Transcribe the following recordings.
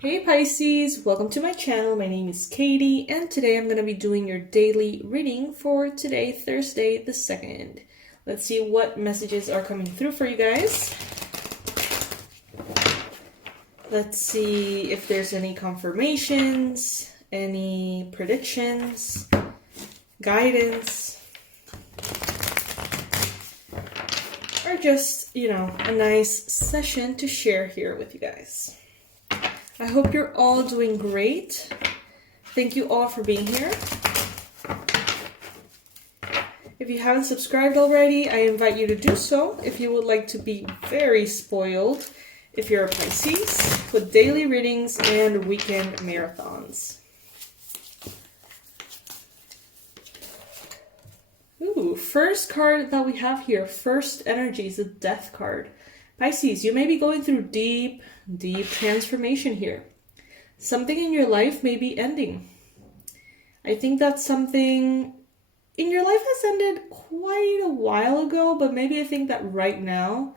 Hey Pisces, welcome to my channel. My name is Katie and today I'm going to be doing your daily reading for today, Thursday the 2nd. Let's see what messages are coming through for you guys. Let's see if there's any confirmations, any predictions, guidance, or just, a nice session to share here with you guys. I hope you're all doing great. Thank you all for being here. If you haven't subscribed already, I invite you to do so if you would like to be very spoiled if you're a Pisces with daily readings and weekend marathons. Ooh, first card that we have here, first energy, is a Death card. Pisces, you may be going through deep transformation here. Something in your life may be ending. I think that something in your life has ended quite a while ago, but maybe I think that right now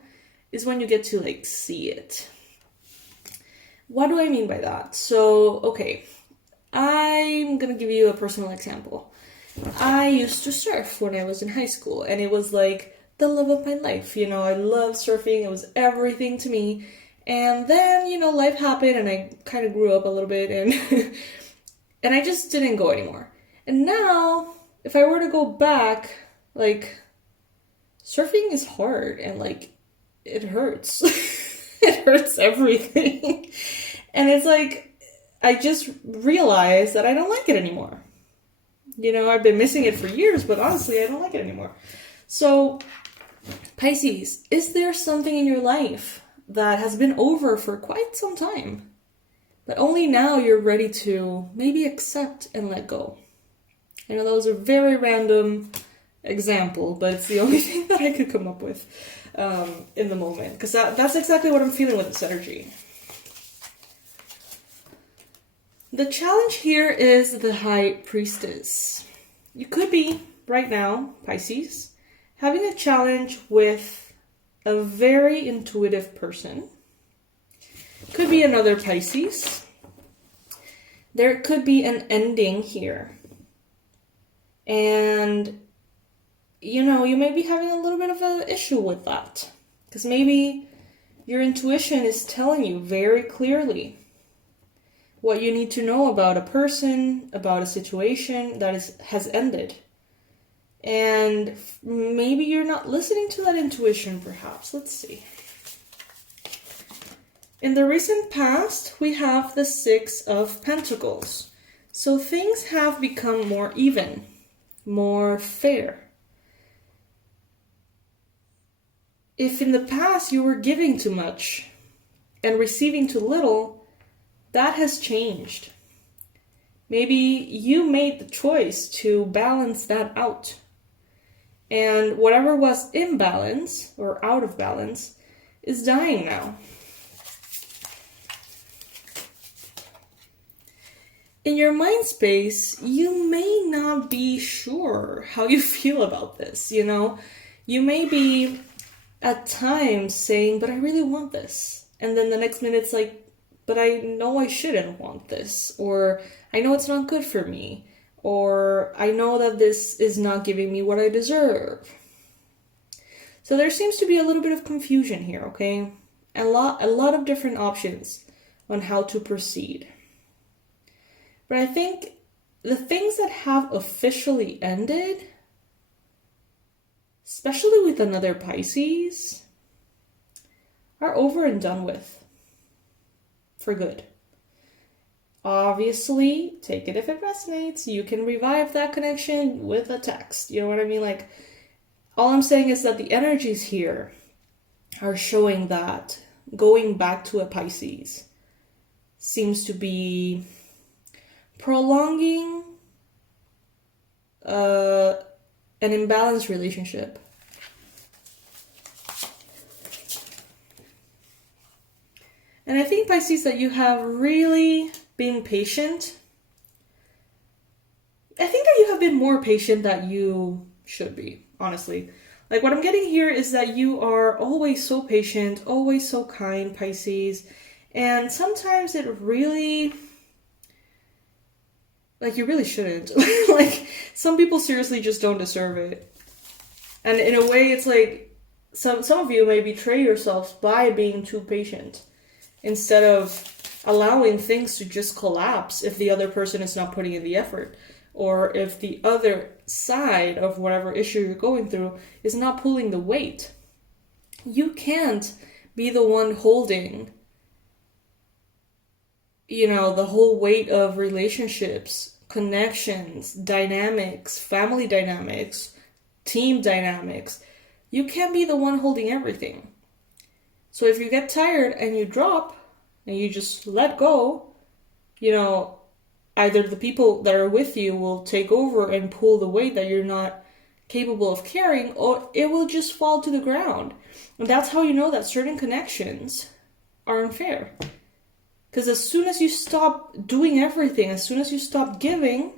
is when you get to see it. What do I mean by that? So, okay, I'm gonna give you a personal example. I used to surf when I was in high school, and it was like the love of my life. I loved surfing. It was everything to me. And then, life happened and I kind of grew up a little bit and and I just didn't go anymore. And now, if I were to go back, surfing is hard and it hurts. It hurts everything. And it's I just realized that I don't like it anymore. I've been missing it for years, but honestly, I don't like it anymore. So, Pisces, is there something in your life that has been over for quite some time, but only now you're ready to maybe accept and let go? I know that was a very random example, but it's the only thing that I could come up with in the moment, because that's exactly what I'm feeling with this energy. The challenge here is the High Priestess. You could be, right now, Pisces, having a challenge with a very intuitive person. Could be another Pisces. There could be an ending here. And, you may be having a little bit of an issue with that. Because maybe your intuition is telling you very clearly what you need to know about a person, about a situation that has ended. And maybe you're not listening to that intuition, perhaps. Let's see. In the recent past, we have the Six of Pentacles. So things have become more even, more fair. If in the past you were giving too much and receiving too little, that has changed. Maybe you made the choice to balance that out. And whatever was imbalance or out of balance is dying now. In your mind space, you may not be sure how you feel about this, You may be at times saying, but I really want this. And then the next minute it's but I know I shouldn't want this. Or I know it's not good for me. Or I know that this is not giving me what I deserve. So there seems to be a little bit of confusion here, okay? A lot of different options on how to proceed. But I think the things that have officially ended, especially with another Pisces, are over and done with. For good. Obviously, take it if it resonates. You can revive that connection with a text. You know what I mean? All I'm saying is that the energies here are showing that going back to a Pisces seems to be prolonging an imbalanced relationship. And I think, Pisces, that you have really been patient. I think that you have been more patient than you should be, honestly. What I'm getting here is that you are always so patient, always so kind, Pisces, And sometimes it really, like, you really shouldn't. Like, some people seriously just don't deserve it. And in a way, it's like, some of you may betray yourselves by being too patient, instead of allowing things to just collapse if the other person is not putting in the effort, or if the other side of whatever issue you're going through is not pulling the weight. You can't be the one holding, you know, the whole weight of relationships, connections, dynamics, family dynamics, team dynamics. You can't be the one holding everything. So if you get tired and you drop and you just let go, you know, either the people that are with you will take over and pull the weight that you're not capable of carrying, or it will just fall to the ground. And that's how you know that certain connections are unfair. Because as soon as you stop doing everything, as soon as you stop giving,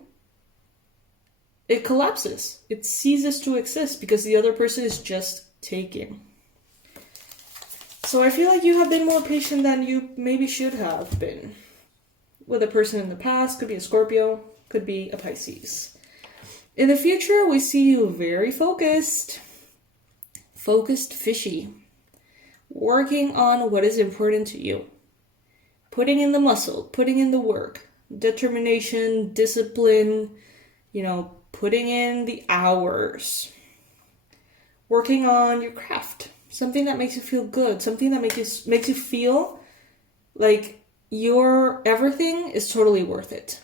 it collapses. It ceases to exist because the other person is just taking. So I feel like you have been more patient than you maybe should have been with a person in the past. Could be a Scorpio, could be a Pisces. In the future, we see you very focused, fishy, working on what is important to you, putting in the muscle, putting in the work, determination, discipline, you know, putting in the hours, working on your craft, something that makes you feel good, something that makes you feel like your everything is totally worth it.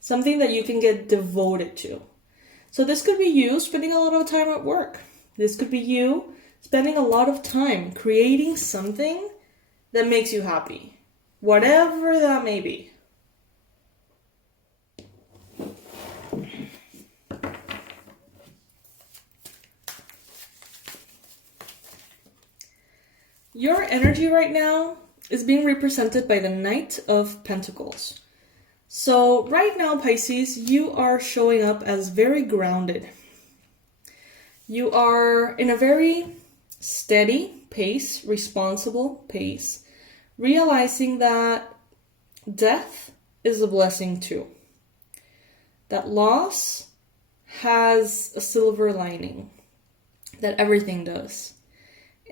Something that you can get devoted to. So this could be you spending a lot of time at work. This could be you spending a lot of time creating something that makes you happy. Whatever that may be. Your energy right now is being represented by the Knight of Pentacles. So right now, Pisces, you are showing up as very grounded. You are in a very steady pace, responsible pace, realizing that death is a blessing too. That loss has a silver lining, that everything does.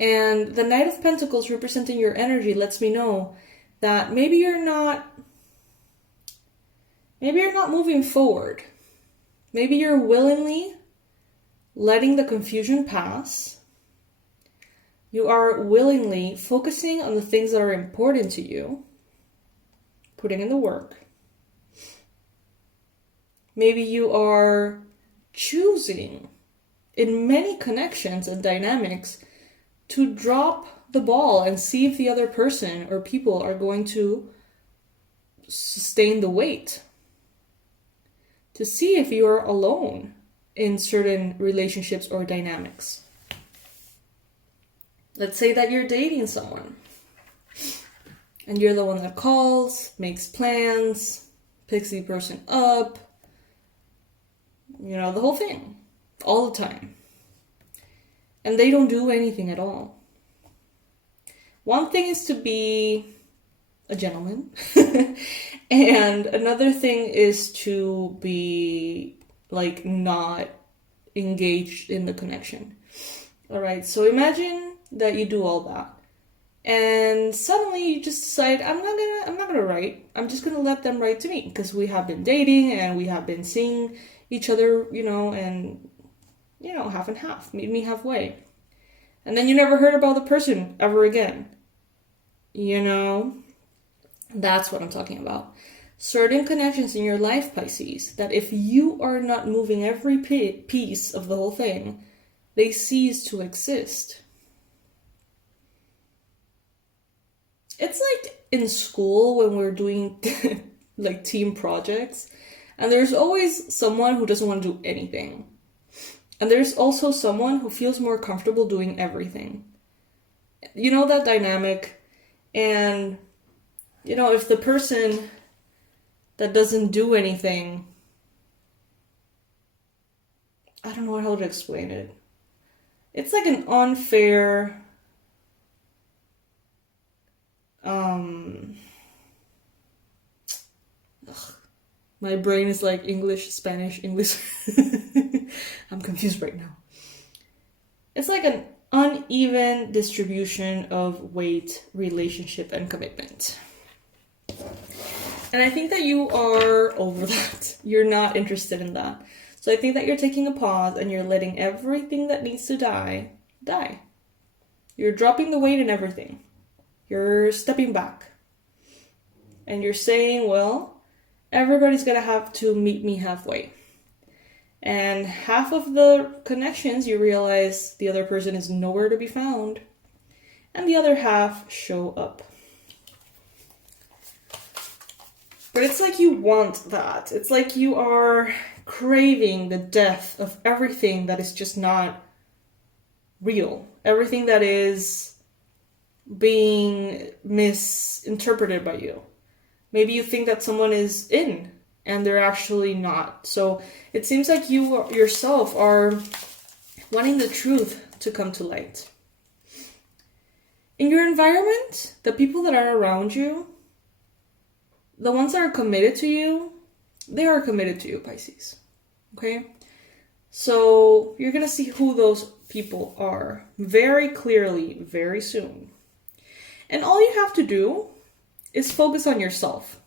And the Knight of Pentacles representing your energy lets me know that maybe you're not moving forward. Maybe you're willingly letting the confusion pass. You are willingly focusing on the things that are important to you, putting in the work. Maybe you are choosing in many connections and dynamics to drop the ball and see if the other person or people are going to sustain the weight. To see if you are alone in certain relationships or dynamics. Let's say that you're dating someone and you're the one that calls, makes plans, picks the person up, you know, the whole thing, all the time. And they don't do anything at all. One thing is to be a gentleman. And another thing is to be like not engaged in the connection. All right, so imagine that you do all that. And suddenly you just decide, I'm not gonna write. I'm just gonna let them write to me because we have been dating and we have been seeing each other, you know, and half and half, meet me halfway. And then you never heard about the person ever again. You know, that's what I'm talking about. Certain connections in your life, Pisces, that if you are not moving every piece of the whole thing, they cease to exist. It's like in school when we're doing like team projects, and there's always someone who doesn't want to do anything. And there's also someone who feels more comfortable doing everything. You know that dynamic? And, you know, if the person that doesn't do anything, I don't know how to explain it. It's like an unfair, ugh, my brain is like English, Spanish, English. I'm confused right now. It's like an uneven distribution of weight, relationship, and commitment. And I think that you are over that. You're not interested in that. So I think that you're taking a pause and you're letting everything that needs to die, die. You're dropping the weight and everything. You're stepping back. And you're saying, well, everybody's gonna have to meet me halfway. And half of the connections, you realize the other person is nowhere to be found. And the other half show up. But it's like you want that. It's like you are craving the death of everything that is just not real. Everything that is being misinterpreted by you. Maybe you think that someone is in and they're actually not. So it seems like you yourself are wanting the truth to come to light. In your environment, the people that are around you, the ones that are committed to you, they are committed to you, Pisces. Okay? So you're going to see who those people are very clearly, very soon. And all you have to do is focus on yourself.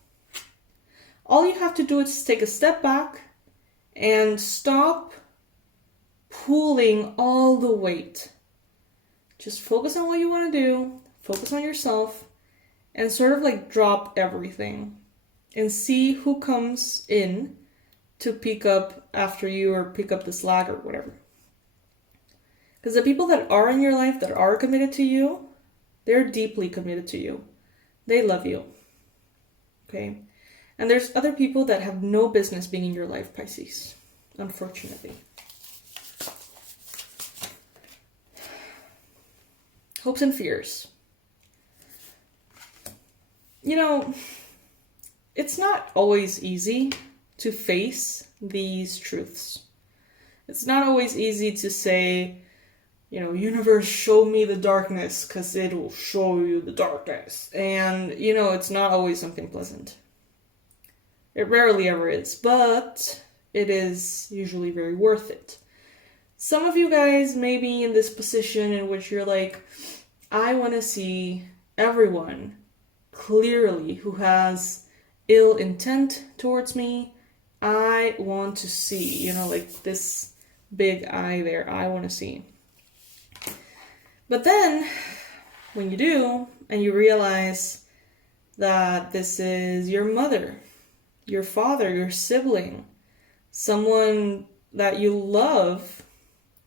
All you have to do is take a step back and stop pulling all the weight. Just focus on what you want to do, focus on yourself, and sort of like drop everything and see who comes in to pick up after you or pick up the slack or whatever. Because the people that are in your life that are committed to you, they're deeply committed to you. They love you. Okay? And there's other people that have no business being in your life, Pisces, unfortunately. Hopes and fears. You know, it's not always easy to face these truths. It's not always easy to say, you know, universe, show me the darkness because it will show you the darkness. And, you know, it's not always something pleasant. It rarely ever is, but it is usually very worth it. Some of you guys may be in this position in which you're like, I want to see everyone clearly who has ill intent towards me. I want to see, you know, like this big eye there, I want to see. But then, when you do, and you realize that this is your mother, your father, your sibling, someone that you love,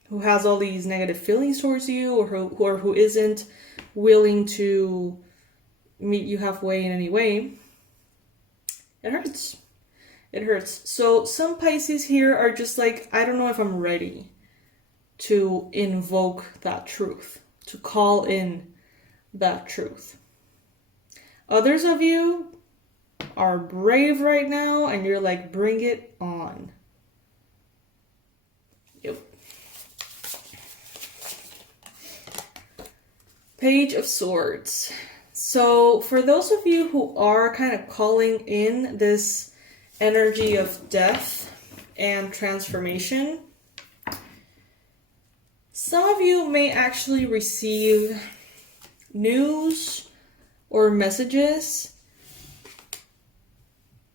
who has all these negative feelings towards you, or who isn't willing to meet you halfway in any way, it hurts. It hurts. So some Pisces here are just like, I don't know if I'm ready to invoke that truth, to call in that truth. Others of you are brave right now and you're like, bring it on. Yep. Page of Swords. So for those of you who are kind of calling in this energy of death and transformation, some of you may actually receive news or messages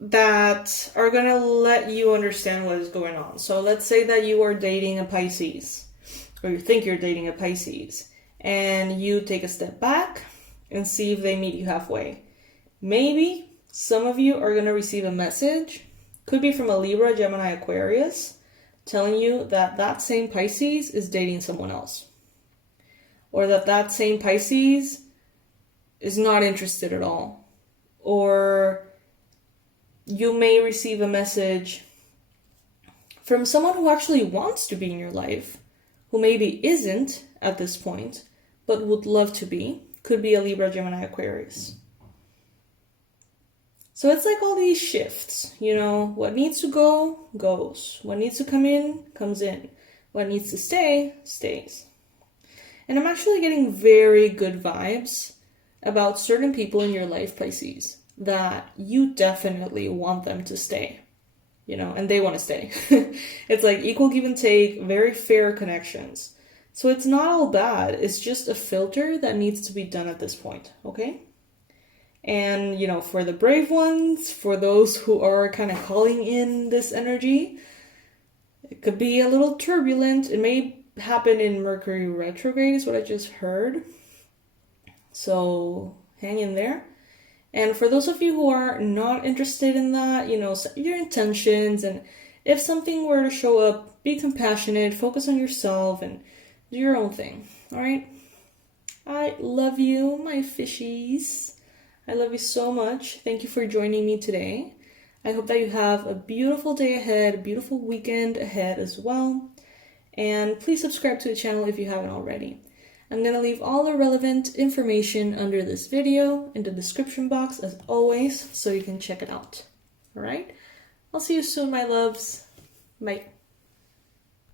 that are going to let you understand what is going on. So let's say that you are dating a Pisces, or you think you're dating a Pisces, and you take a step back and see if they meet you halfway. Maybe some of you are going to receive a message, could be from a Libra, Gemini, Aquarius, telling you that that same Pisces is dating someone else. Or that that same Pisces is not interested at all. Or you may receive a message from someone who actually wants to be in your life, who maybe isn't at this point, but would love to be. Could be a Libra, Gemini, Aquarius. So it's like all these shifts, you know, what needs to go, goes. What needs to come in, comes in. What needs to stay, stays. And I'm actually getting very good vibes about certain people in your life, Pisces, that you definitely want them to stay, you know, and they want to stay. It's like equal give and take, very fair connections. So it's not all bad. It's just a filter that needs to be done at this point, okay? And, you know, for the brave ones, for those who are kind of calling in this energy, it could be a little turbulent. It may happen in Mercury retrograde is what I just heard. So hang in there. And for those of you who are not interested in that, you know, set your intentions. And if something were to show up, be compassionate, focus on yourself, and do your own thing. All right? I love you, my fishies. I love you so much. Thank you for joining me today. I hope that you have a beautiful day ahead, a beautiful weekend ahead as well. And please subscribe to the channel if you haven't already. I'm going to leave all the relevant information under this video in the description box as always, so you can check it out. All right? I'll see you soon, my loves. Bye.